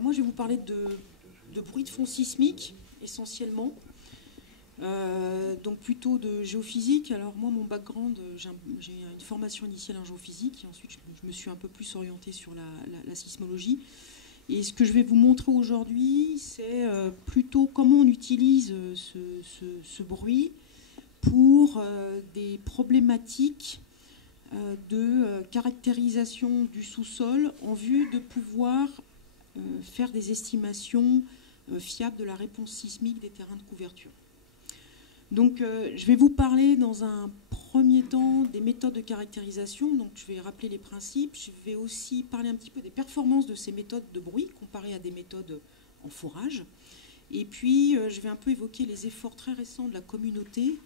Moi, je vais vous parler de bruit de fond sismique, essentiellement. Donc plutôt de géophysique. Alors moi, mon background, j'ai une formation initiale en géophysique, et ensuite je me suis un peu plus orientée sur la sismologie. Et ce que je vais vous montrer aujourd'hui, c'est plutôt comment on utilise ce bruit pour des problématiques de caractérisation du sous-sol en vue de pouvoir faire des estimations fiables de la réponse sismique des terrains de couverture. Donc je vais vous parler dans un premier temps des méthodes de caractérisation. Donc je vais rappeler les principes. Je vais aussi parler un petit peu des performances de ces méthodes de bruit comparées à des méthodes en forage. Et puis je vais un peu évoquer les efforts très récents de la communauté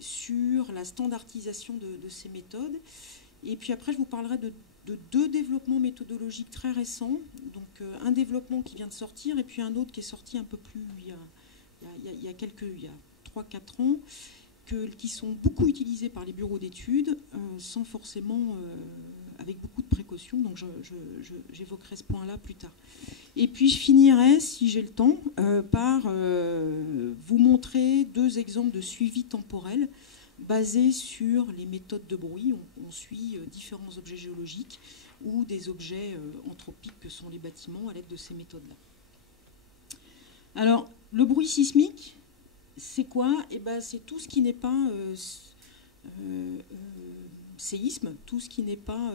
sur la standardisation de ces méthodes. Et puis après je vous parlerai de deux développements méthodologiques très récents. Donc un développement qui vient de sortir et puis un autre qui est sorti un peu plus il y a 3-4 ans, qui sont beaucoup utilisés par les bureaux d'études, sans forcément, avec beaucoup de précautions. Donc j'évoquerai ce point-là plus tard. Et puis je finirai, si j'ai le temps, par vous montrer deux exemples de suivi temporel basés sur les méthodes de bruit. On suit différents objets géologiques ou des objets anthropiques que sont les bâtiments à l'aide de ces méthodes-là. Alors, le bruit sismique, c'est quoi? C'est tout ce qui n'est pas séisme, tout ce qui n'est pas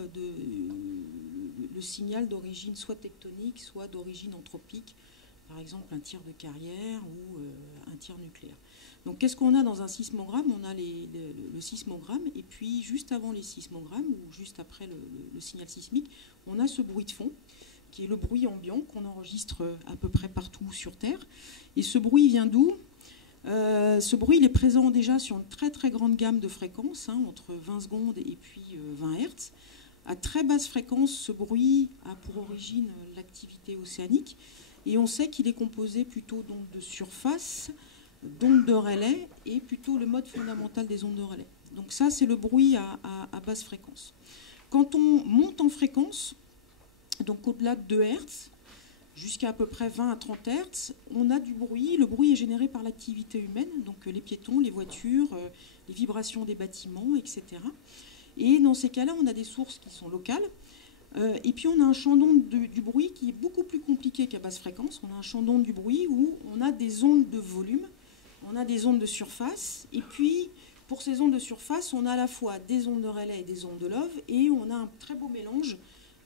le signal d'origine soit tectonique, soit d'origine anthropique, par exemple un tir de carrière ou un tir nucléaire. Donc qu'est-ce qu'on a dans un sismogramme? On a le sismogramme, et puis juste avant les sismogrammes, ou juste après le signal sismique, on a ce bruit de fond, qui est le bruit ambiant qu'on enregistre à peu près partout sur Terre. Et ce bruit vient d'où? Ce bruit il est présent déjà sur une très très grande gamme de fréquences, entre 20 secondes et puis 20 Hz. À très basse fréquence, ce bruit a pour origine l'activité océanique, et on sait qu'il est composé plutôt d'ondes de surface, d'ondes de relais, et plutôt le mode fondamental des ondes de relais. Donc ça, c'est le bruit à basse fréquence. Quand on monte en fréquence, donc au-delà de 2 Hz, jusqu'à à peu près 20 à 30 Hz, on a du bruit. Le bruit est généré par l'activité humaine, donc les piétons, les voitures, les vibrations des bâtiments, etc. Et dans ces cas-là, on a des sources qui sont locales. Et puis on a un champ d'onde du bruit qui est beaucoup plus compliqué qu'à basse fréquence. On a un champ d'onde du bruit où on a des ondes de volume, on a des ondes de surface, et puis pour ces ondes de surface, on a à la fois des ondes de relais et des ondes de Love, et on a un très beau mélange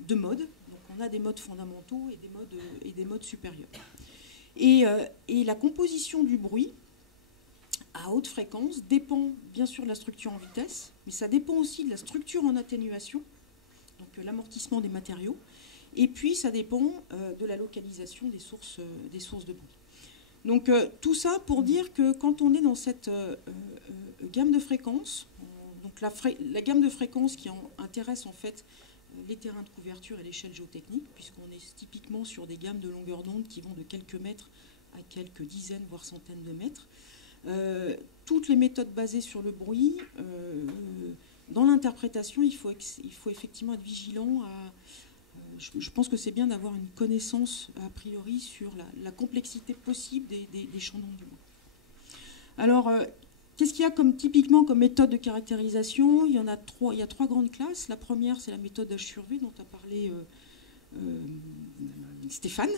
de modes. On a des modes fondamentaux et des modes supérieurs. Et la composition du bruit à haute fréquence dépend bien sûr de la structure en vitesse, mais ça dépend aussi de la structure en atténuation, donc l'amortissement des matériaux, et puis ça dépend de la localisation des sources de bruit. Donc tout ça pour dire que quand on est dans cette gamme de fréquences, donc la gamme de fréquences qui intéresse en fait les terrains de couverture et l'échelle géotechnique, puisqu'on est typiquement sur des gammes de longueur d'onde qui vont de quelques mètres à quelques dizaines, voire centaines de mètres. Toutes les méthodes basées sur le bruit, dans l'interprétation, il faut effectivement être vigilant je pense que c'est bien d'avoir une connaissance a priori sur la complexité possible des champs d'onde du bruit. Alors, qu'est-ce qu'il y a typiquement comme méthode de caractérisation? Il y a trois grandes classes. La première, c'est la méthode H sur V dont a parlé Stéphane.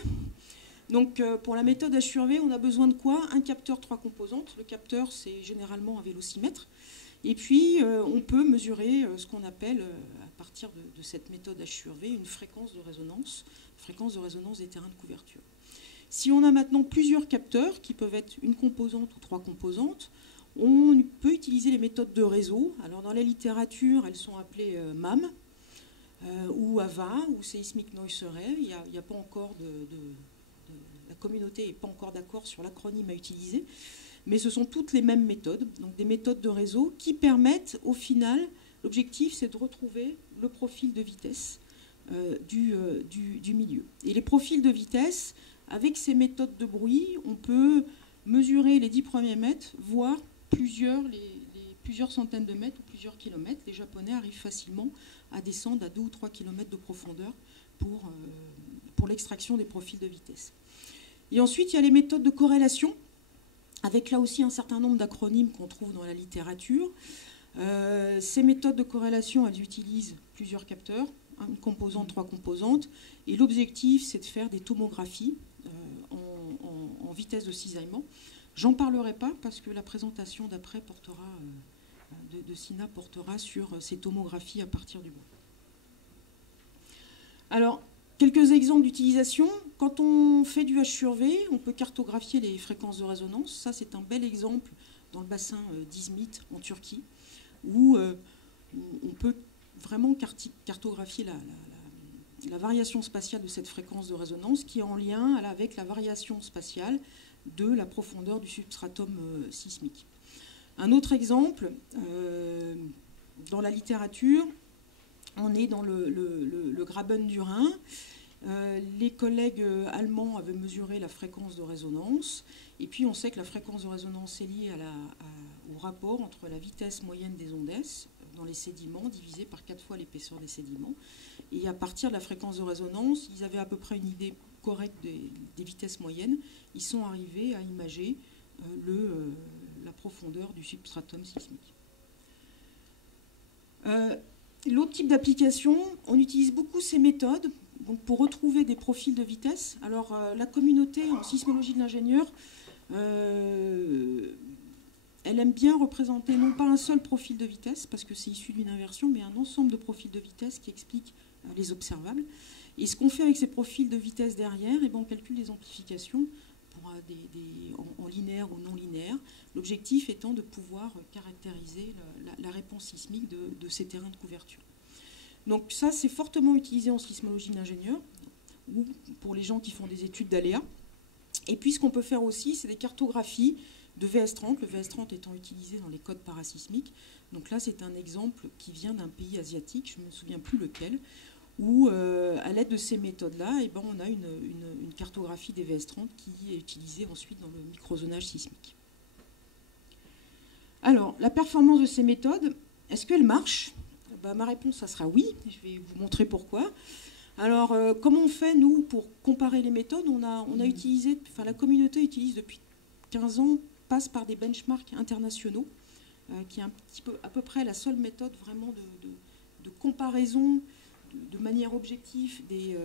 Donc pour la méthode H sur V, on a besoin de quoi? Un capteur, 3 composantes. Le capteur, c'est généralement un vélocimètre. Et puis on peut mesurer ce qu'on appelle, à partir de cette méthode H sur V, une fréquence de résonance des terrains de couverture. Si on a maintenant plusieurs capteurs, qui peuvent être une composante ou 3 composantes, on peut utiliser les méthodes de réseau. Alors dans la littérature, elles sont appelées MAM, ou AVA, ou Seismic Noise Array. Il n'y a pas encore la communauté n'est pas encore d'accord sur l'acronyme à utiliser, mais ce sont toutes les mêmes méthodes, donc des méthodes de réseau qui permettent, au final, l'objectif c'est de retrouver le profil de vitesse du milieu. Et les profils de vitesse, avec ces méthodes de bruit, on peut mesurer les 10 premiers mètres, voire plusieurs centaines de mètres ou plusieurs kilomètres. Les Japonais arrivent facilement à descendre à 2 ou 3 km de profondeur pour l'extraction des profils de vitesse. Et ensuite, il y a les méthodes de corrélation, avec là aussi un certain nombre d'acronymes qu'on trouve dans la littérature. Ces méthodes de corrélation, elles utilisent plusieurs capteurs, une composante, 3 composantes, et l'objectif, c'est de faire des tomographies en vitesse de cisaillement. J'en parlerai pas parce que la présentation d'après de Sina portera sur ces tomographies à partir du bois. Alors, quelques exemples d'utilisation. Quand on fait du H sur V, on peut cartographier les fréquences de résonance. Ça, c'est un bel exemple dans le bassin d'Izmit, en Turquie, où on peut vraiment cartographier la variation spatiale de cette fréquence de résonance qui est en lien avec la variation spatiale de la profondeur du substratum sismique. Un autre exemple, dans la littérature, on est dans le Graben du Rhin. Les collègues allemands avaient mesuré la fréquence de résonance, et puis on sait que la fréquence de résonance est liée au rapport entre la vitesse moyenne des ondes S dans les sédiments divisé par 4 fois l'épaisseur des sédiments. Et à partir de la fréquence de résonance, ils avaient à peu près une idée correcte des vitesses moyennes. Ils sont arrivés à imager la profondeur du substratum sismique. L'autre type d'application, on utilise beaucoup ces méthodes donc pour retrouver des profils de vitesse. Alors la communauté en sismologie de l'ingénieur, elle aime bien représenter non pas un seul profil de vitesse, parce que c'est issu d'une inversion, mais un ensemble de profils de vitesse qui expliquent les observables. Et ce qu'on fait avec ces profils de vitesse derrière, on calcule des amplifications en linéaire ou non linéaire, l'objectif étant de pouvoir caractériser la réponse sismique de ces terrains de couverture. Donc ça, c'est fortement utilisé en sismologie d'ingénieur, ou pour les gens qui font des études d'aléas. Et puis ce qu'on peut faire aussi, c'est des cartographies de VS30, le VS30 étant utilisé dans les codes parasismiques. Donc là, c'est un exemple qui vient d'un pays asiatique, je ne me souviens plus lequel, où à l'aide de ces méthodes-là, on a une cartographie des VS30 qui est utilisée ensuite dans le microzonage sismique. Alors, la performance de ces méthodes, est-ce qu'elles marchent ? Ma réponse, ça sera oui. Je vais vous montrer pourquoi. Alors, comment on fait, nous, pour comparer les méthodes ? La communauté utilise depuis 15 ans, passe par des benchmarks internationaux, qui est un petit peu, à peu près la seule méthode vraiment de comparaison de manière objective des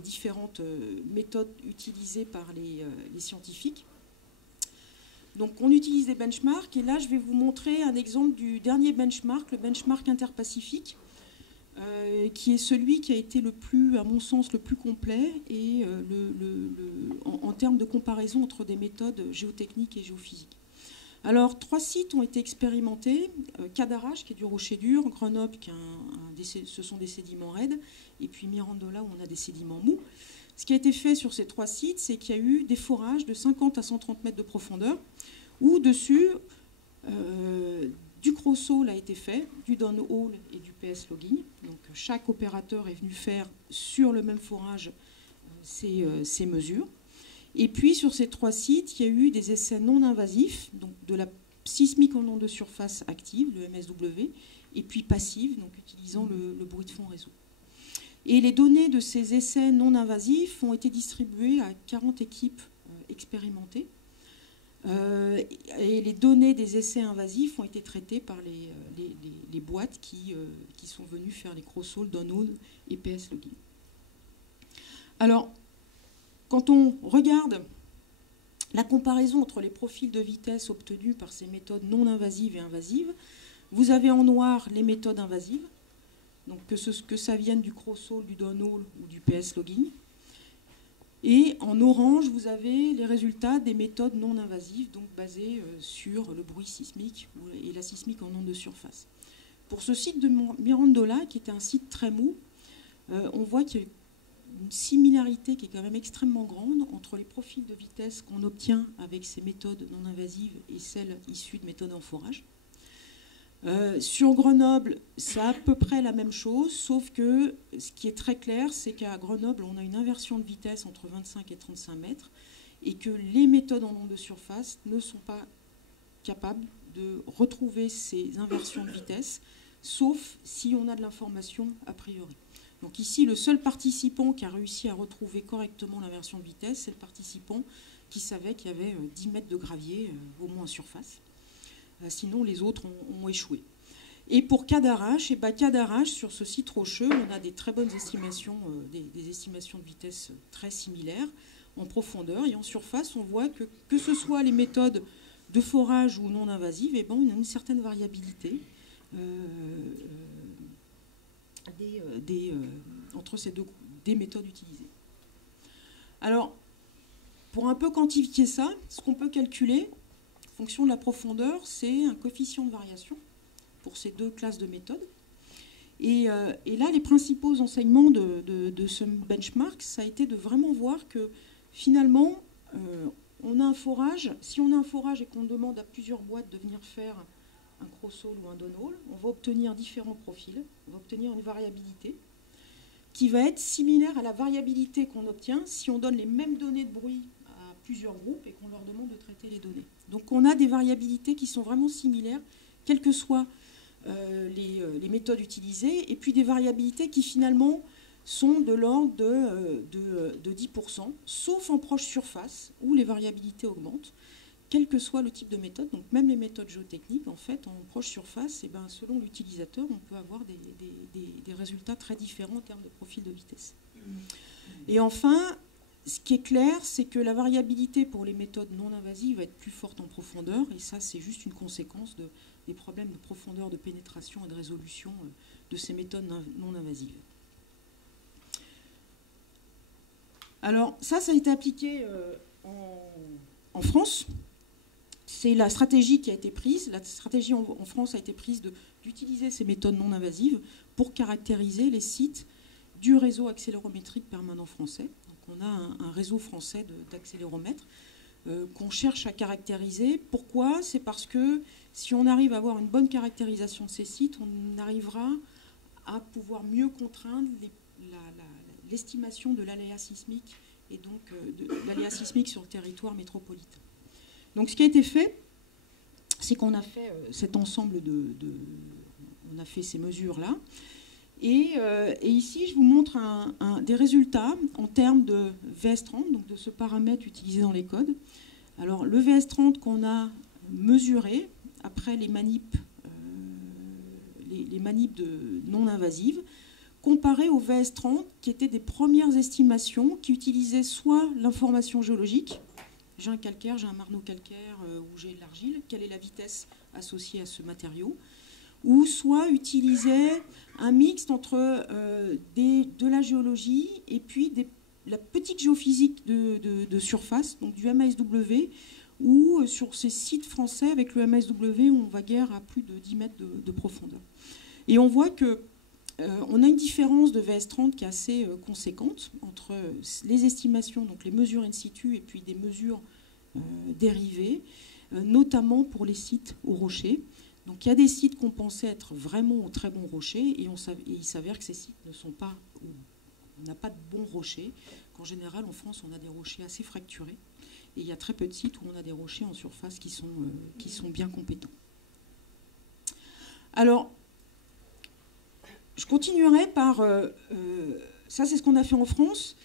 différentes méthodes utilisées par les scientifiques. Donc on utilise des benchmarks, et là je vais vous montrer un exemple du dernier benchmark, le benchmark interpacifique, qui est celui qui a été à mon sens, le plus complet et en termes de comparaison entre des méthodes géotechniques et géophysiques. Alors, 3 sites ont été expérimentés, Cadarache, qui est du rocher dur, Grenoble, ce sont des sédiments raides, et puis Mirandola, où on a des sédiments mous. Ce qui a été fait sur ces 3 sites, c'est qu'il y a eu des forages de 50 à 130 mètres de profondeur, où dessus, du cross-hole a été fait, du downhole et du PS logging. Donc chaque opérateur est venu faire sur le même forage ces mesures. Et puis sur ces 3 sites, il y a eu des essais non invasifs, donc de la sismique en ondes de surface active, le MSW, et puis passive, donc utilisant le bruit de fond réseau. Et les données de ces essais non invasifs ont été distribuées à 40 équipes expérimentées. Et les données des essais invasifs ont été traitées par les boîtes qui sont venues faire les cross-hole, downhole et PS logging. Alors, quand on regarde la comparaison entre les profils de vitesse obtenus par ces méthodes non invasives et invasives, vous avez en noir les méthodes invasives, donc que ça vienne du cross-hole, du downhole ou du PS logging. Et en orange, vous avez les résultats des méthodes non invasives, donc basées sur le bruit sismique et la sismique en ondes de surface. Pour ce site de Mirandola, qui était un site très mou, on voit qu'il y a une similarité qui est quand même extrêmement grande entre les profils de vitesse qu'on obtient avec ces méthodes non invasives et celles issues de méthodes en forage. Sur Grenoble, c'est à peu près la même chose, sauf que ce qui est très clair, c'est qu'à Grenoble, on a une inversion de vitesse entre 25 et 35 mètres et que les méthodes en ondes de surface ne sont pas capables de retrouver ces inversions de vitesse sauf si on a de l'information a priori. Donc ici, le seul participant qui a réussi à retrouver correctement l'inversion de vitesse, c'est le participant qui savait qu'il y avait 10 mètres de gravier au moins en surface. Sinon, les autres ont échoué. Et pour Cadarache, sur ce site rocheux, on a des très bonnes estimations, des estimations de vitesse très similaires en profondeur. Et en surface, on voit que ce soit les méthodes de forage ou non invasives, eh ben, on a une certaine variabilité entre ces des méthodes utilisées. Alors, pour un peu quantifier ça, ce qu'on peut calculer, en fonction de la profondeur, c'est un coefficient de variation pour ces deux classes de méthodes. Et là, les principaux enseignements de ce benchmark, ça a été de vraiment voir que finalement, on a un forage. Si on a un forage et qu'on demande à plusieurs boîtes de venir faire un cross-hole ou un down-hole, on va obtenir différents profils, on va obtenir une variabilité qui va être similaire à la variabilité qu'on obtient si on donne les mêmes données de bruit à plusieurs groupes et qu'on leur demande de traiter les données. Donc on a des variabilités qui sont vraiment similaires, quelles que soient les méthodes utilisées, et puis des variabilités qui finalement sont de l'ordre de 10%, sauf en proche surface, où les variabilités augmentent, quel que soit le type de méthode. Donc même les méthodes géotechniques, en fait, en proche surface, eh ben, selon l'utilisateur, on peut avoir des résultats très différents en termes de profil de vitesse. Et enfin, ce qui est clair, c'est que la variabilité pour les méthodes non invasives va être plus forte en profondeur, et ça, c'est juste une conséquence des problèmes de profondeur de pénétration et de résolution de ces méthodes non invasives. Alors, ça a été appliqué en France. C'est la stratégie qui a été prise. La stratégie en France a été prise d'utiliser ces méthodes non invasives pour caractériser les sites du réseau accélérométrique permanent français. Donc, on a un réseau français d'accéléromètres qu'on cherche à caractériser. Pourquoi? C'est parce que si on arrive à avoir une bonne caractérisation de ces sites, on arrivera à pouvoir mieux contraindre l'estimation de l'aléa sismique et donc de l'aléa sismique sur le territoire métropolitain. Donc ce qui a été fait, c'est qu'on a fait cet ensemble on a fait ces mesures-là. Et ici, je vous montre des résultats en termes de VS30, donc de ce paramètre utilisé dans les codes. Alors le VS30 qu'on a mesuré après les manips non invasives, comparé au VS30 qui étaient des premières estimations qui utilisaient soit l'information géologique, j'ai un calcaire, j'ai un marneau calcaire ou j'ai de l'argile, quelle est la vitesse associée à ce matériau, ou soit utilisaient un mixte entre de la géologie et puis la petite géophysique de surface, donc du MASW, ou sur ces sites français avec le MASW, on va guère à plus de 10 mètres de profondeur. Et on voit que on a une différence de VS30 qui est assez conséquente entre les estimations, donc les mesures in situ, et puis des mesures dérivées, notamment pour les sites au rocher. Donc il y a des sites qu'on pensait être vraiment au très bons rochers, et il s'avère que ces sites ne sont pas, on n'a pas de bons rochers, qu'en général en France on a des rochers assez fracturés, et il y a très peu de sites où on a des rochers en surface qui sont bien compétents. Alors, je continuerai par... ça, c'est ce qu'on a fait en France.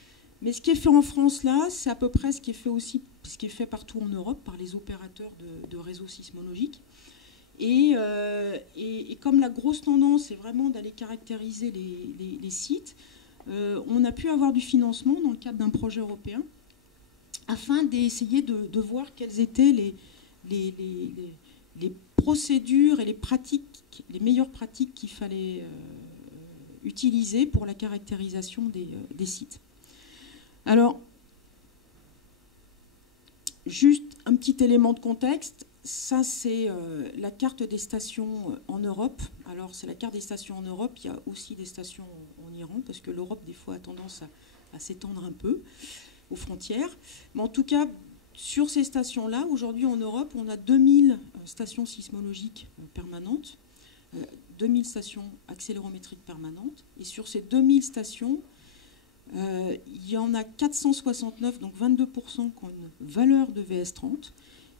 Mais ce qui est fait en France, là, c'est à peu près ce qui est fait aussi, ce qui est fait partout en Europe par les opérateurs de réseaux sismologiques. Et comme la grosse tendance est vraiment d'aller caractériser les sites, on a pu avoir du financement dans le cadre d'un projet européen afin d'essayer de voir quelles étaient les procédures et les meilleures pratiques qu'il fallait utilisées pour la caractérisation des sites. Alors, juste un petit élément de contexte, ça c'est la carte des stations en Europe. Alors c'est la carte des stations en Europe, il y a aussi des stations en Iran, parce que l'Europe des fois a tendance à s'étendre un peu aux frontières. Mais en tout cas, sur ces stations-là, aujourd'hui en Europe, on a 2000 stations sismologiques permanentes, 2000 stations accélérométriques permanentes. Et sur ces 2000 stations, il y en a 469, donc 22%, qui ont une valeur de VS30.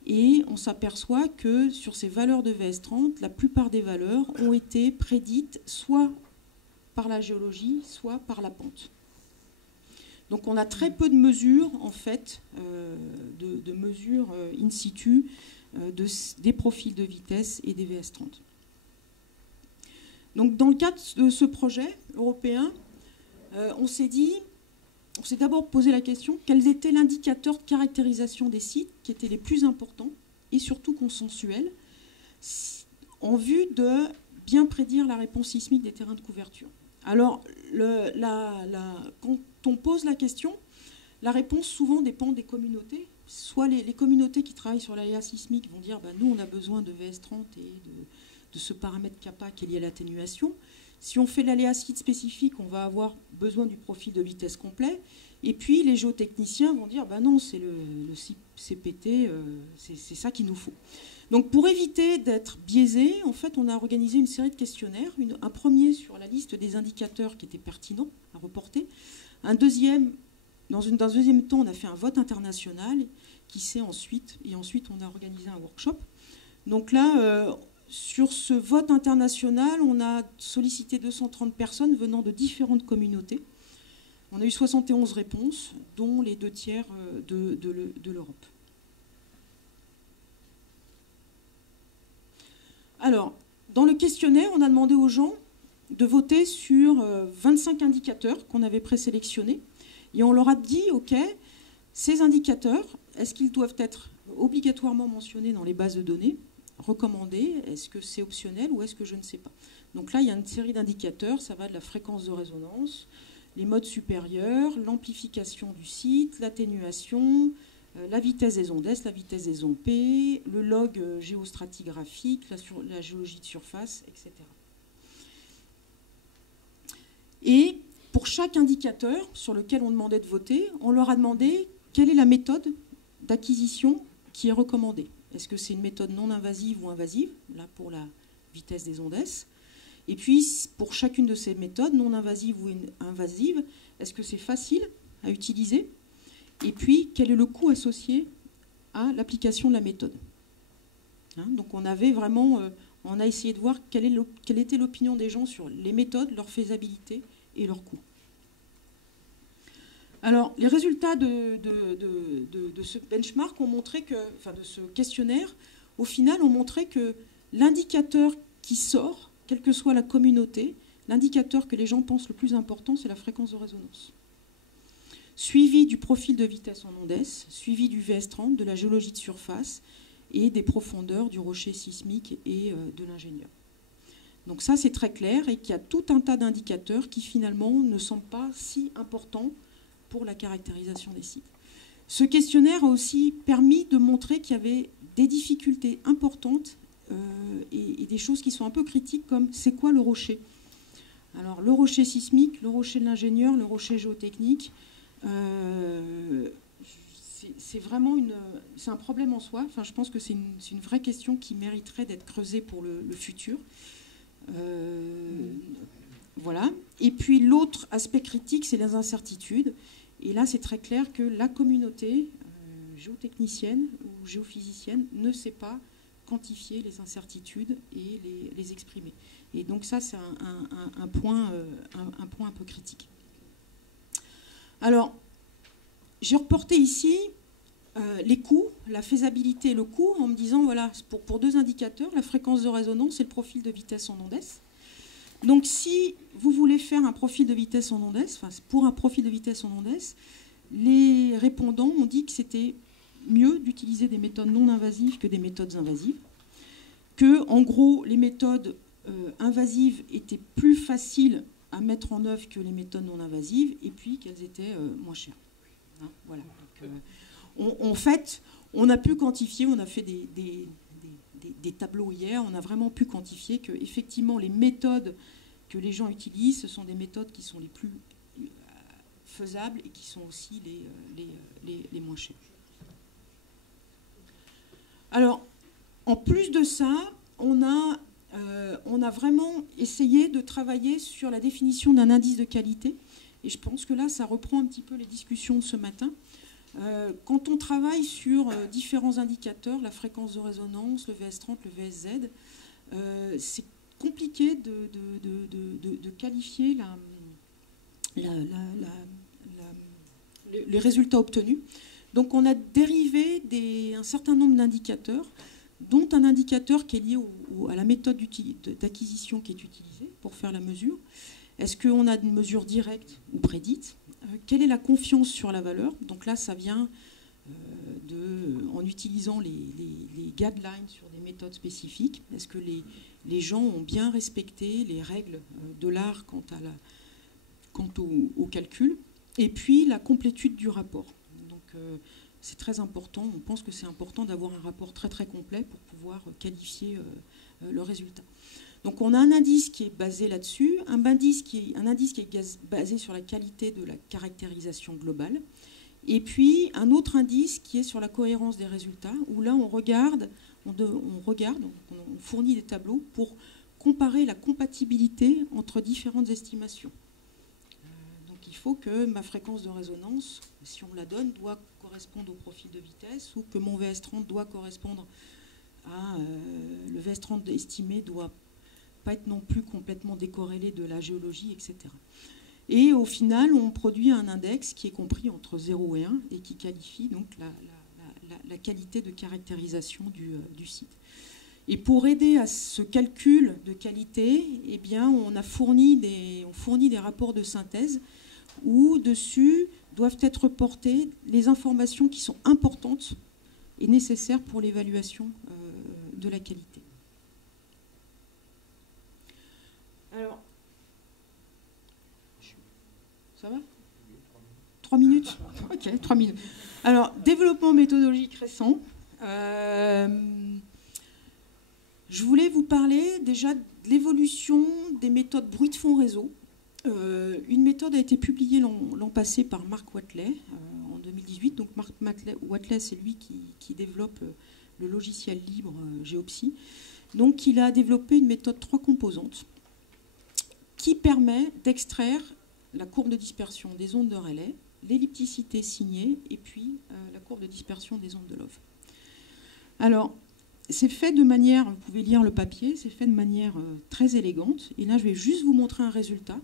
Et on s'aperçoit que sur ces valeurs de VS30, la plupart des valeurs ont été prédites soit par la géologie, soit par la pente. Donc on a très peu de mesures, en fait, de mesures in situ des profils de vitesse et des VS30. Donc dans le cadre de ce projet européen, on s'est d'abord posé la question, quels étaient l'indicateur de caractérisation des sites qui étaient les plus importants et surtout consensuels en vue de bien prédire la réponse sismique des terrains de couverture. Alors, quand on pose la question, la réponse souvent dépend des communautés. Soit les communautés qui travaillent sur l'aléa sismique vont dire nous, on a besoin de VS30 et de ce paramètre kappa qui est lié à l'atténuation. Si on fait l'aléa site spécifique, on va avoir besoin du profil de vitesse complet. Et puis, les géotechniciens vont dire non, c'est le CPT, c'est ça qu'il nous faut. Donc, pour éviter d'être biaisé, en fait, on a organisé une série de questionnaires. Un premier sur la liste des indicateurs qui étaient pertinents à reporter. Un deuxième, dans un deuxième temps, on a fait un vote international qui s'est ensuite on a organisé un workshop. Donc là, sur ce vote international, on a sollicité 230 personnes venant de différentes communautés. On a eu 71 réponses, dont les 2/3 de l'Europe. Alors, dans le questionnaire, on a demandé aux gens de voter sur 25 indicateurs qu'on avait présélectionnés. Et on leur a dit, OK, ces indicateurs, est-ce qu'ils doivent être obligatoirement mentionnés dans les bases de données, recommandés, est-ce que c'est optionnel ou est-ce que je ne sais pas. Donc là, il y a une série d'indicateurs, ça va de la fréquence de résonance, les modes supérieurs, l'amplification du site, l'atténuation, la vitesse des ondes S, la vitesse des ondes P, le log géostratigraphique, la géologie de surface, etc. Et pour chaque indicateur sur lequel on demandait de voter, on leur a demandé quelle est la méthode d'acquisition qui est recommandée. Est-ce que c'est une méthode non invasive ou invasive, là pour la vitesse des ondes S. Et puis, pour chacune de ces méthodes, non invasive ou invasive, est-ce que c'est facile à utiliser? Et puis, quel est le coût associé à l'application de la méthode? Donc, on avait vraiment, on a essayé de voir quelle était l'opinion des gens sur les méthodes, leur faisabilité et leur coût. Alors, les résultats de ce benchmark ont montré que, enfin, de ce questionnaire, au final, ont montré que l'indicateur qui sort, quelle que soit la communauté, l'indicateur que les gens pensent le plus important, c'est la fréquence de résonance. Suivi du profil de vitesse en ondes S, suivi du VS30, de la géologie de surface et des profondeurs du rocher sismique et de l'ingénieur. Donc ça, c'est très clair et qu'il y a tout un tas d'indicateurs qui, finalement, ne sont pas si importants pour la caractérisation des sites. Ce questionnaire a aussi permis de montrer qu'il y avait des difficultés importantes et des choses qui sont un peu critiques, comme c'est quoi le rocher? Alors, le rocher sismique, le rocher de l'ingénieur, le rocher géotechnique, c'est vraiment c'est un problème en soi. Enfin, je pense que c'est une vraie question qui mériterait d'être creusée pour le futur. Voilà. Et puis, l'autre aspect critique, c'est les incertitudes. Et là, c'est très clair que la communauté géotechnicienne ou géophysicienne ne sait pas quantifier les incertitudes et les exprimer. Et donc ça, c'est un point un peu critique. Alors, j'ai reporté ici les coûts, la faisabilité et le coût, en me disant, voilà, pour deux indicateurs, la fréquence de résonance et le profil de vitesse en ondes S. Donc, si vous voulez faire un profil de vitesse en ondes S, enfin, pour un profil de vitesse en ondes S, les répondants ont dit que c'était mieux d'utiliser des méthodes non invasives que des méthodes invasives, que, en gros, les méthodes invasives étaient plus faciles à mettre en œuvre que les méthodes non invasives, et puis qu'elles étaient moins chères. Hein, voilà. Donc, en fait, on a pu quantifier, on a fait des tableaux hier, on a vraiment pu quantifier que, effectivement, les méthodes que les gens utilisent, ce sont des méthodes qui sont les plus faisables et qui sont aussi les moins chères. Alors, en plus de ça, on a vraiment essayé de travailler sur la définition d'un indice de qualité. Et je pense que là, ça reprend un petit peu les discussions de ce matin. Quand on travaille sur différents indicateurs, la fréquence de résonance, le VS30, le VSZ, c'est compliqué de qualifier les résultats obtenus. Donc on a dérivé un certain nombre d'indicateurs, dont un indicateur qui est lié à la méthode d'acquisition qui est utilisée pour faire la mesure. Est-ce qu'on a une mesure directe ou prédite? Quelle est la confiance sur la valeur? Donc là, ça vient en utilisant les guidelines sur des méthodes spécifiques. Est-ce que les gens ont bien respecté les règles de l'art quant au calcul? Et puis la complétude du rapport. Donc c'est très important. On pense que c'est important d'avoir un rapport très très complet pour pouvoir qualifier le résultat. Donc on a un indice qui est basé là-dessus, un indice qui est basé sur la qualité de la caractérisation globale, et puis un autre indice qui est sur la cohérence des résultats, où là on fournit des tableaux pour comparer la compatibilité entre différentes estimations. Donc il faut que ma fréquence de résonance, si on me la donne, doit correspondre au profil de vitesse, ou que mon VS30 doit correspondre à le VS30 estimé doit pas être non plus complètement décorrélé de la géologie, etc. Et au final, on produit un index qui est compris entre 0 et 1 et qui qualifie donc la qualité de caractérisation du site. Et pour aider à ce calcul de qualité, eh bien, on fournit des rapports de synthèse où dessus doivent être portées les informations qui sont importantes et nécessaires pour l'évaluation de la qualité. Alors, ça va ? 3 minutes ? Ok, 3 minutes. Alors, développement méthodologique récent. Je voulais vous parler déjà de l'évolution des méthodes bruit de fond réseau. Une méthode a été publiée l'an passé par Mark Watley en 2018. Donc Mark Watley, c'est lui qui développe le logiciel libre Geopsy. Donc il a développé une méthode 3 composantes qui permet d'extraire la courbe de dispersion des ondes de relais, l'ellipticité signée et puis la courbe de dispersion des ondes de Love. Alors, c'est fait de manière, vous pouvez lire le papier, c'est fait de manière très élégante. Et là, je vais juste vous montrer un résultat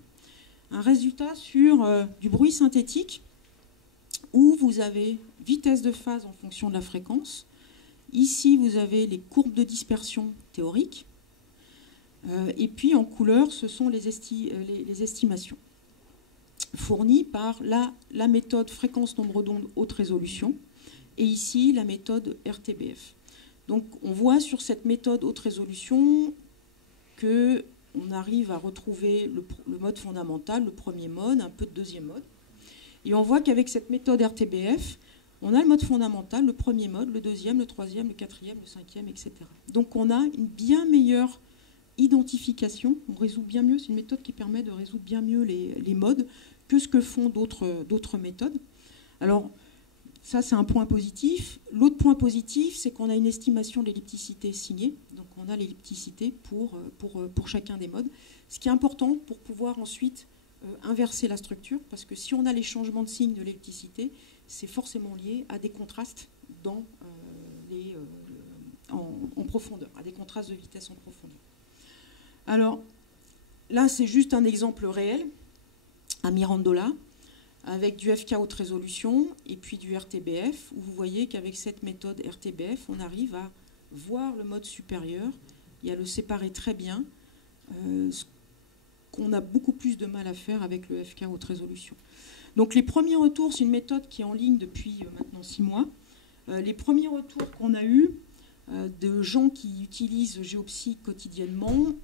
sur du bruit synthétique où vous avez vitesse de phase en fonction de la fréquence. Ici, vous avez les courbes de dispersion théoriques. Et puis en couleur, ce sont les estimations fournies par la méthode fréquence nombre d'ondes haute résolution et ici la méthode RTBF. Donc on voit sur cette méthode haute résolution qu'on arrive à retrouver le mode fondamental, le premier mode, un peu de deuxième mode. Et on voit qu'avec cette méthode RTBF, on a le mode fondamental, le premier mode, le deuxième, le troisième, le quatrième, le cinquième, etc. Donc on a une bien meilleure identification, on résout bien mieux, c'est une méthode qui permet de résoudre bien mieux les modes que ce que font d'autres méthodes. Alors, ça c'est un point positif. L'autre point positif, c'est qu'on a une estimation de l'ellipticité signée, donc on a l'ellipticité pour chacun des modes, ce qui est important pour pouvoir ensuite inverser la structure, parce que si on a les changements de signe de l'ellipticité, c'est forcément lié à des contrastes en profondeur, à des contrastes de vitesse en profondeur. Alors, là, c'est juste un exemple réel, à Mirandola, avec du FK haute résolution et puis du RTBF, où vous voyez qu'avec cette méthode RTBF, on arrive à voir le mode supérieur et à le séparer très bien, ce qu'on a beaucoup plus de mal à faire avec le FK haute résolution. Donc les premiers retours, c'est une méthode qui est en ligne depuis maintenant 6 mois. Les premiers retours qu'on a eus de gens qui utilisent Geopsy quotidiennement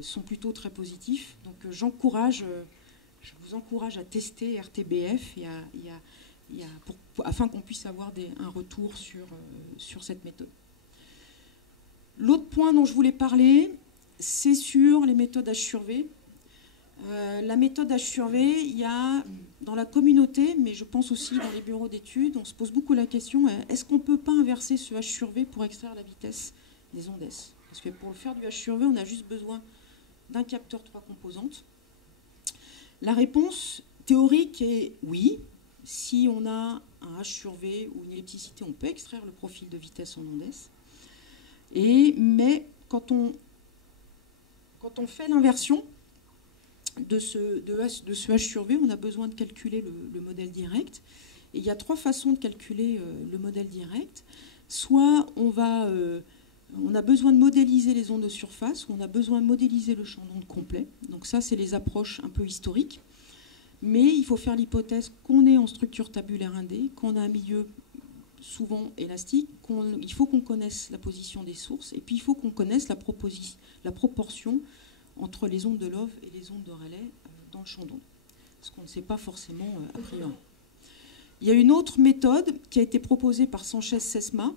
sont plutôt très positifs. Donc je vous encourage à tester RTBF afin qu'on puisse avoir un retour sur cette méthode. L'autre point dont je voulais parler, c'est sur les méthodes H sur V. La méthode H sur V, il y a dans la communauté, mais je pense aussi dans les bureaux d'études, on se pose beaucoup la question, est-ce qu'on ne peut pas inverser ce H sur V pour extraire la vitesse des ondes S? Parce que pour faire du H sur V, on a juste besoin d'un capteur 3 composantes. La réponse théorique est oui, si on a un H sur V ou une ellipticité, on peut extraire le profil de vitesse en ondes S. Mais quand on fait l'inversion de ce H sur V, on a besoin de calculer le modèle direct. Et il y a 3 façons de calculer le modèle direct. Soit on a besoin de modéliser les ondes de surface, ou on a besoin de modéliser le champ d'onde complet. Donc ça, c'est les approches un peu historiques. Mais il faut faire l'hypothèse qu'on est en structure tabulaire 1D, qu'on a un milieu souvent élastique, il faut qu'on connaisse la position des sources, et puis il faut qu'on connaisse la proportion entre les ondes de Love et les ondes de Rayleigh dans le champ d'onde. Ce qu'on ne sait pas forcément a priori. Il y a une autre méthode qui a été proposée par Sanchez-Sesma,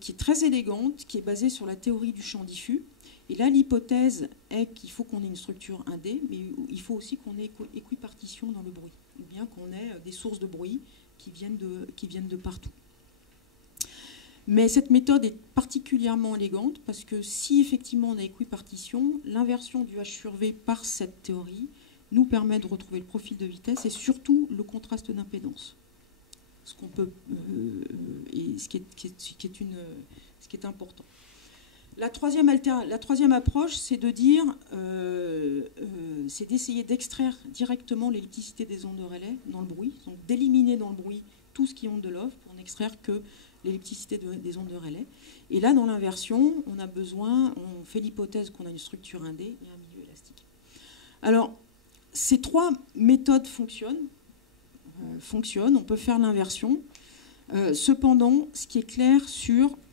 qui est très élégante, qui est basée sur la théorie du champ diffus. Et là, l'hypothèse est qu'il faut qu'on ait une structure 1D, mais il faut aussi qu'on ait équipartition dans le bruit, ou bien qu'on ait des sources de bruit qui viennent de partout. Mais cette méthode est particulièrement élégante parce que si effectivement on a équipartition, l'inversion du H sur V par cette théorie nous permet de retrouver le profil de vitesse et surtout le contraste d'impédance. Ce qu'on peut, et ce qui est important. La troisième approche, c'est de dire, c'est d'essayer d'extraire directement l'ellipticité des ondes de Rayleigh dans le bruit, donc d'éliminer dans le bruit tout ce qui est onde de Love pour n'extraire que l'ellipticité des ondes de Rayleigh. Et là, dans l'inversion, on fait l'hypothèse qu'on a une structure 1D et un milieu élastique. Alors, ces 3 méthodes fonctionnent, on peut faire l'inversion. Cependant, ce qui est clair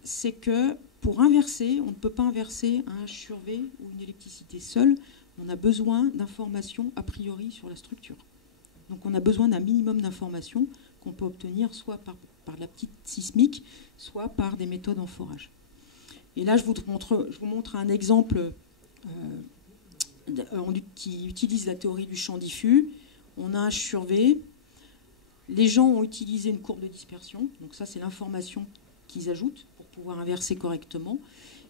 c'est que pour inverser, on ne peut pas inverser un H sur V ou une ellipticité seule. On a besoin d'informations a priori sur la structure. Donc on a besoin d'un minimum d'informations qu'on peut obtenir soit par la petite sismique, soit par des méthodes en forage. Et là, je vous montre un exemple qui utilise la théorie du champ diffus. On a un H sur V. Les gens ont utilisé une courbe de dispersion. Donc ça, c'est l'information qu'ils ajoutent pour pouvoir inverser correctement.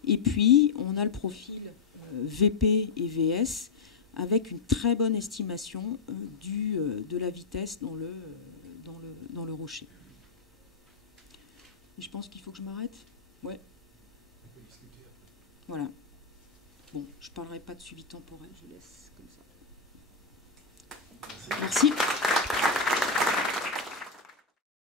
Et puis, on a le profil VP et VS avec une très bonne estimation de la vitesse dans le rocher. Et je pense qu'il faut que je m'arrête. Ouais. Voilà. Bon, je ne parlerai pas de suivi temporel, je laisse comme ça. Merci.